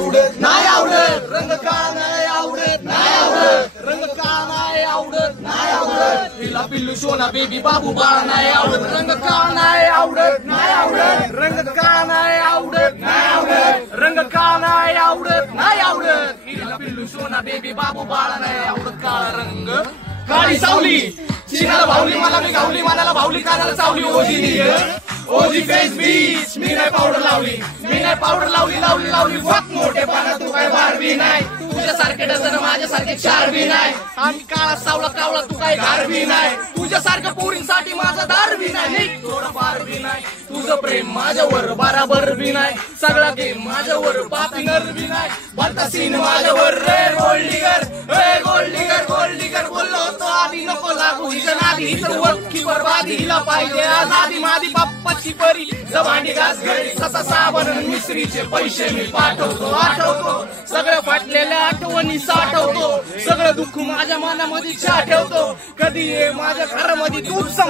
आवडत नाही आवडत रंग काळा नाही आवडत नाही आवडत रंग काळा नाही आवडत नाही आवडत तिला पिल्लू सोना बेबी बाबू बाळा नाही आवडत रंग काळा नाही आवडत नाही आवडत रंग काळा नाही आवडत नाही आवडत रंग काळा नाही आवडत नाही आवडत तिला पिल्लू सोना बेबी बाबू बाळा नाही आवडत काळा रंग काळी सावली चिनाला भावली मला मी गावली मनाला भावली कानाला चावली ओजी फेस बीच मी नाही पावडर लावली मी नाही पावडर लावली लावली लावली फक मोठे पाना तू काय बारबी नाही तुझ्यासारखे डझन माझ्यासारखे चार बी नाही आम्ही काळा सावला कावला तू काय धार बी नाही तुझ्यासारख्या पोरींसाठी माझा दार बी नाही थोडं फार बी नाही तुझं प्रेम माझ्यावर बराबर बी नाही सगळा गेम माझ्यावर पापिनर बी नाही भलता सीन माझ्यावर रे गोल्डीगर गोल्डीगर बोललो होतो आधी नको लागू हिच्या नादी हिचं वक्की बरबादी हिला पाहिजे आधी मादी बाप्पाची परी जबांडी घास घरी ससा साबण मिसरीचे पैसे मी पाठवतो आठवतो सगळं फाटलेल्या आठवणी साठवतो सगळं दुःख माझ्या मनामध्ये ठेवतो कधी ये माझ्या घरामध्ये तूच